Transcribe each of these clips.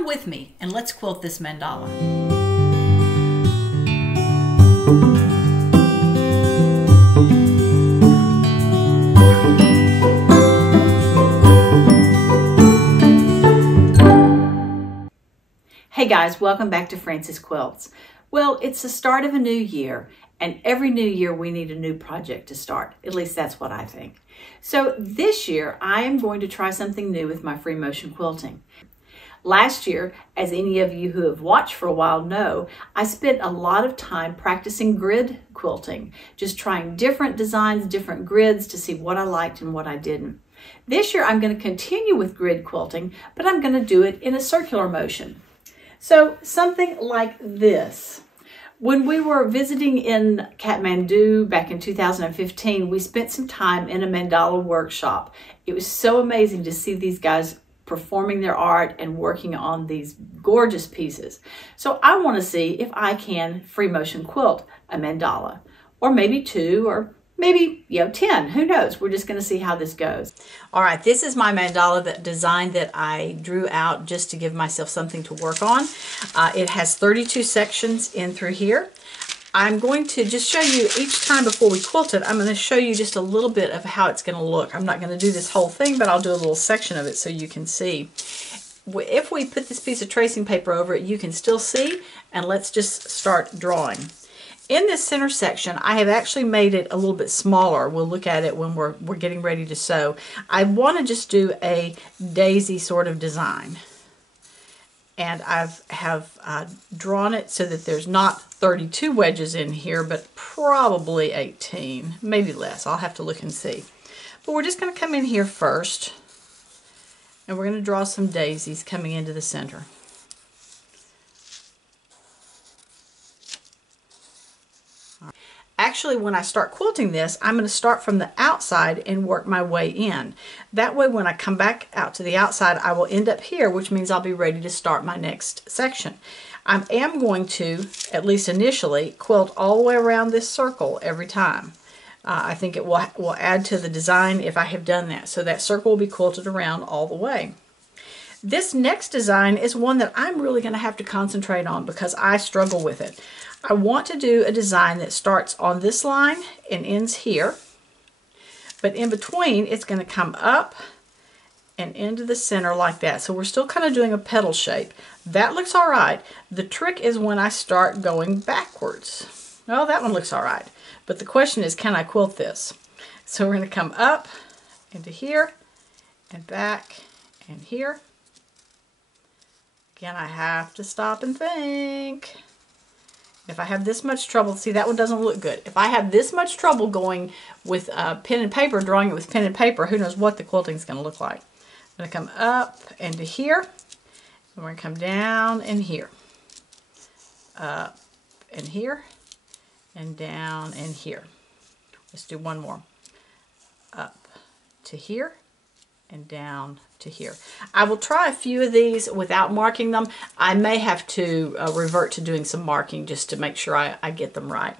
Come with me and let's quilt this mandala. Hey guys, welcome back to Frances Quilts. Well, it's the start of a new year, and every new year we need a new project to start. At least that's what I think. So this year I am going to try something new with my free motion quilting. Last year, as any of you who have watched for a while know, I spent a lot of time practicing grid quilting, just trying different designs, different grids to see what I liked and what I didn't. This year I'm going to continue with grid quilting, but I'm going to do it in a circular motion. So something like this. When we were visiting in Kathmandu back in 2015, we spent some time in a mandala workshop. It was so amazing to see these guys performing their art and working on these gorgeous pieces. So I want to see if I can free motion quilt a mandala, or maybe two, or maybe 10, who knows? We're just going to see how this goes. All right, this is my mandala design that I drew out just to give myself something to work on. It has 32 sections in through here. I'm going to just show you each time before we quilt it, I'm going to show you just a little bit of how it's going to look. I'm not going to do this whole thing, but I'll do a little section of it so you can see. If we put this piece of tracing paper over it, you can still see, and let's just start drawing. In this center section, I have actually made it a little bit smaller. We'll look at it when we're getting ready to sew. I want to just do a daisy sort of design. And I have drawn it so that there's not 32 wedges in here, but probably 18, maybe less. I'll have to look and see. But we're just going to come in here first, and we're going to draw some daisies coming into the center. Actually, when I start quilting this, I'm going to start from the outside and work my way in. That way, when I come back out to the outside, I will end up here, which means I'll be ready to start my next section. I am going to, at least initially, quilt all the way around this circle every time. I think it will add to the design if I have done that. So that circle will be quilted around all the way. This next design is one that I'm really going to have to concentrate on because I struggle with it. I want to do a design that starts on this line and ends here, but in between it's going to come up and into the center like that. So we're still kind of doing a petal shape. That looks all right. The trick is when I start going backwards. Well, that one looks all right, but the question is, can I quilt this? So we're going to come up into here and back and here. Again, I have to stop and think. If I have this much trouble, see, that one doesn't look good. If I have this much trouble going with pen and paper, drawing it with pen and paper, who knows what the quilting is going to look like. I'm going to come up into here, and we're going to come down in here, up and here, and down in here. Let's do one more. Up to here, and down to here. I will try a few of these without marking them. I may have to revert to doing some marking just to make sure I get them right.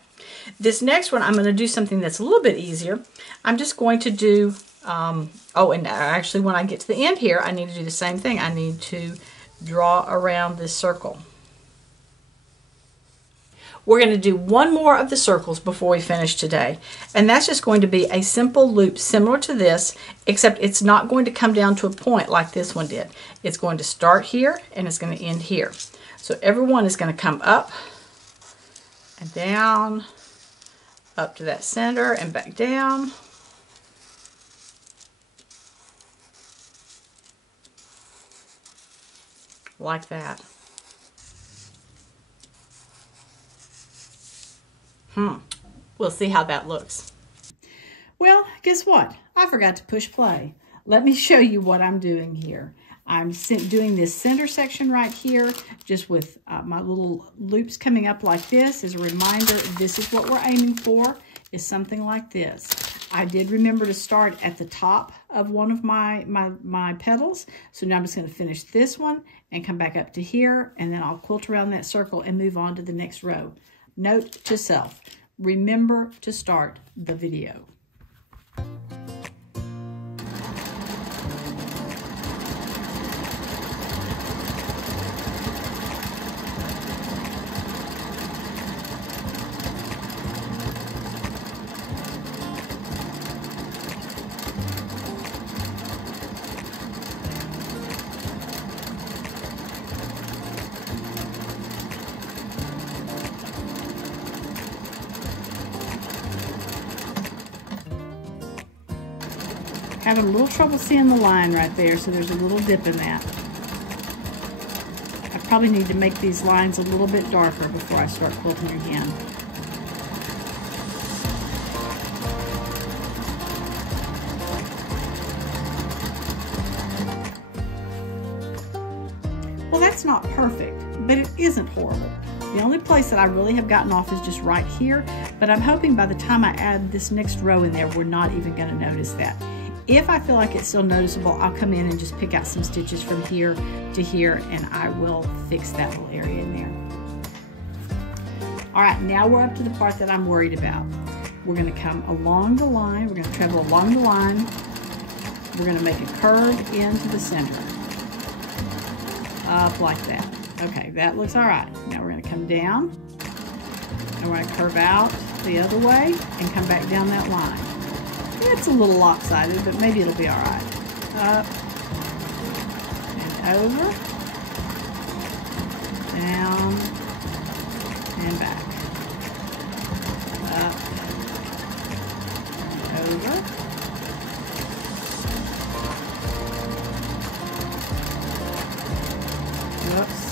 This next one, I'm going to do something that's a little bit easier. I'm just going to do, and actually when I get to the end here, I need to do the same thing. I need to draw around this circle. We're going to do one more of the circles before we finish today, and that's just going to be a simple loop similar to this, except it's not going to come down to a point like this one did. It's going to start here and it's going to end here. So every one is going to come up and down, up to that center and back down. Like that. We'll see how that looks. Well, guess what? I forgot to push play. Let me show you what I'm doing here. I'm doing this center section right here, just with my little loops coming up like this as a reminder. This is what we're aiming for, is something like this. I did remember to start at the top of one of my petals. So now I'm just going to finish this one and come back up to here, and then I'll quilt around that circle and move on to the next row. Note to self, remember to start the video. Having a little trouble seeing the line right there, so there's a little dip in that. I probably need to make these lines a little bit darker before I start quilting again. Well, that's not perfect, but it isn't horrible. The only place that I really have gotten off is just right here, but I'm hoping by the time I add this next row in there, we're not even going to notice that. If I feel like it's still noticeable, I'll come in and just pick out some stitches from here to here, and I will fix that little area in there. All right, now we're up to the part that I'm worried about. We're going to come along the line. We're going to travel along the line. We're going to make a curve into the center. Up like that. Okay, that looks all right. Now we're going to come down, and we're going to curve out the other way and come back down that line. It's a little lopsided, but maybe it'll be all right. Up and over, down and back. Up, over. Whoops.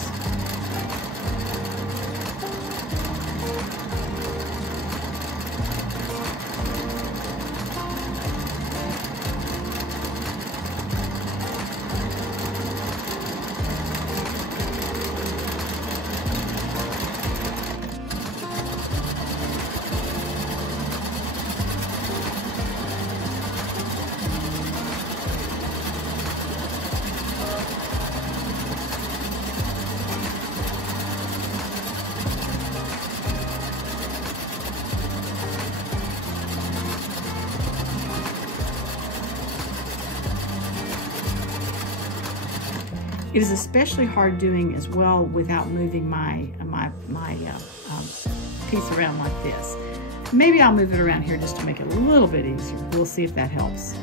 It is especially hard doing as well without moving my piece around like this. Maybe I'll move it around here just to make it a little bit easier. We'll see if that helps.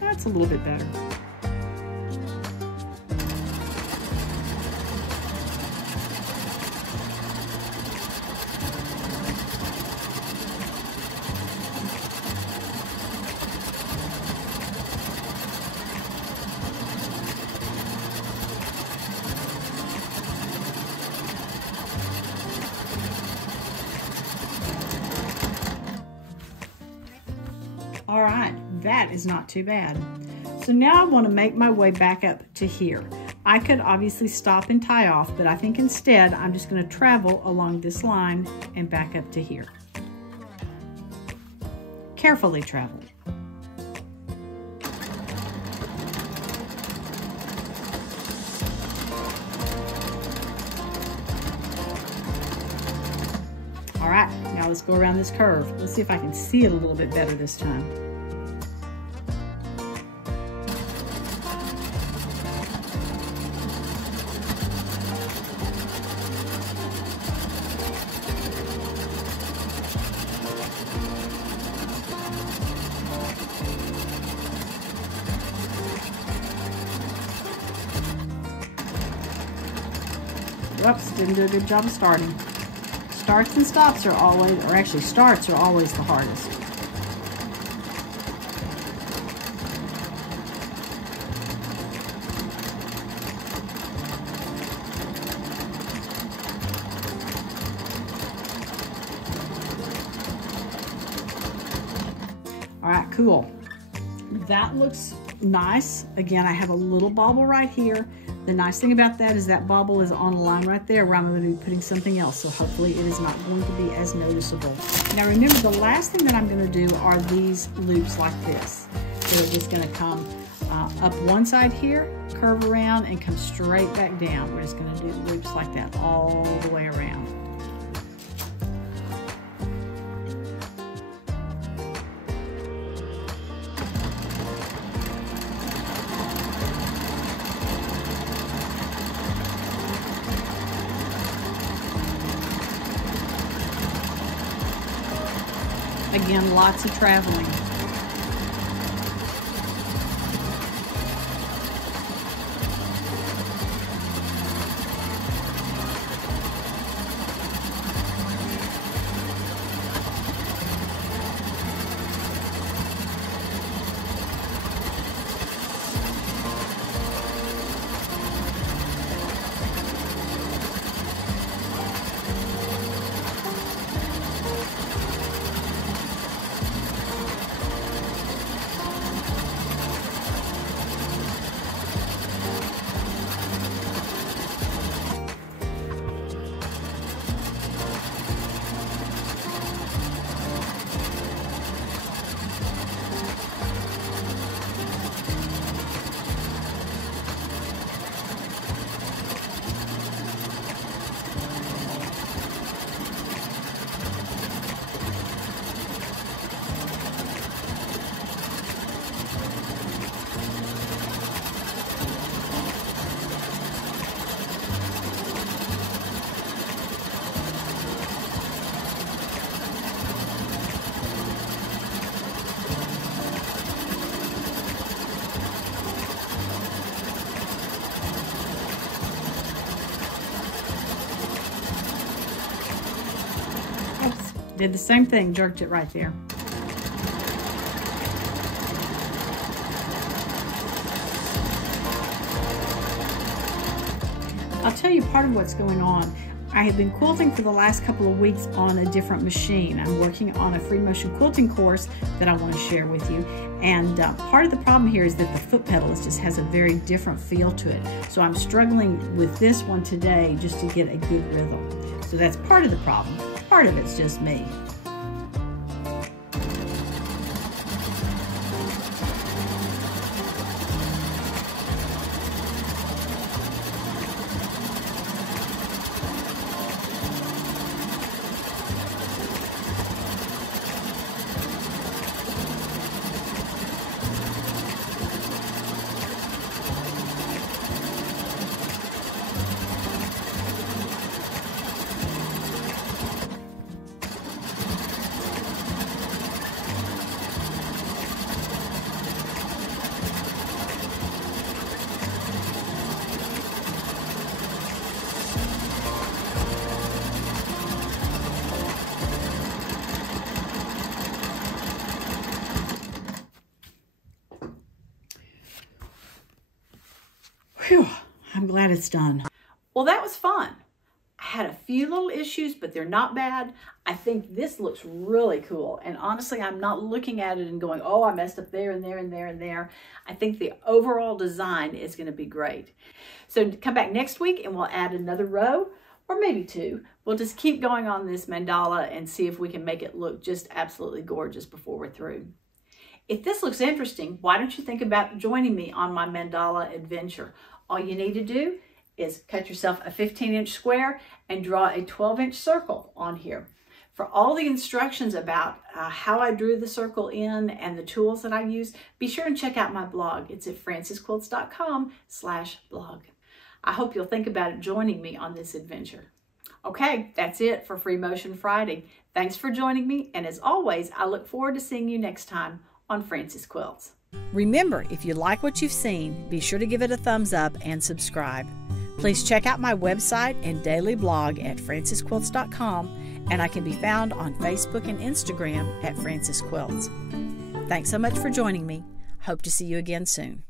That's a little bit better. All right, that is not too bad. So now I want to make my way back up to here. I could obviously stop and tie off, but I think instead I'm just going to travel along this line and back up to here. Carefully travel. All right, now let's go around this curve. Let's see if I can see it a little bit better this time. Whoops, didn't do a good job of starting. Starts and stops are always, or actually starts are always the hardest. All right, cool. That looks nice. Again, I have a little bobble right here. The nice thing about that is that bobble is on a line right there where I'm going to be putting something else, so hopefully it is not going to be as noticeable. Now remember, the last thing that I'm going to do are these loops like this. So they're just going to come up one side here, curve around, and come straight back down. We're just going to do loops like that all the way around. Again, lots of traveling. Did the same thing, jerked it right there. I'll tell you part of what's going on. I have been quilting for the last couple of weeks on a different machine. I'm working on a Free-Motion Quilting course that I want to share with you. And part of the problem here is that the foot pedal just has a very different feel to it. So I'm struggling with this one today just to get a good rhythm. So that's part of the problem. Part of it's just me. Whew, I'm glad it's done. Well, that was fun. I had a few little issues, but they're not bad. I think this looks really cool. And honestly, I'm not looking at it and going, oh, I messed up there and there and there and there. I think the overall design is going to be great. So come back next week and we'll add another row or maybe two. We'll just keep going on this mandala and see if we can make it look just absolutely gorgeous before we're through. If this looks interesting, why don't you think about joining me on my mandala adventure? All you need to do is cut yourself a 15-inch square and draw a 12-inch circle on here. For all the instructions about how I drew the circle in and the tools that I use, be sure and check out my blog. It's at francesquilts.com/blog. I hope you'll think about joining me on this adventure. Okay, that's it for Free Motion Friday. Thanks for joining me, and as always, I look forward to seeing you next time on Frances Quilts. Remember, if you like what you've seen, be sure to give it a thumbs up and subscribe. Please check out my website and daily blog at francesquilts.com, and I can be found on Facebook and Instagram at Frances Quilts. Thanks so much for joining me. Hope to see you again soon.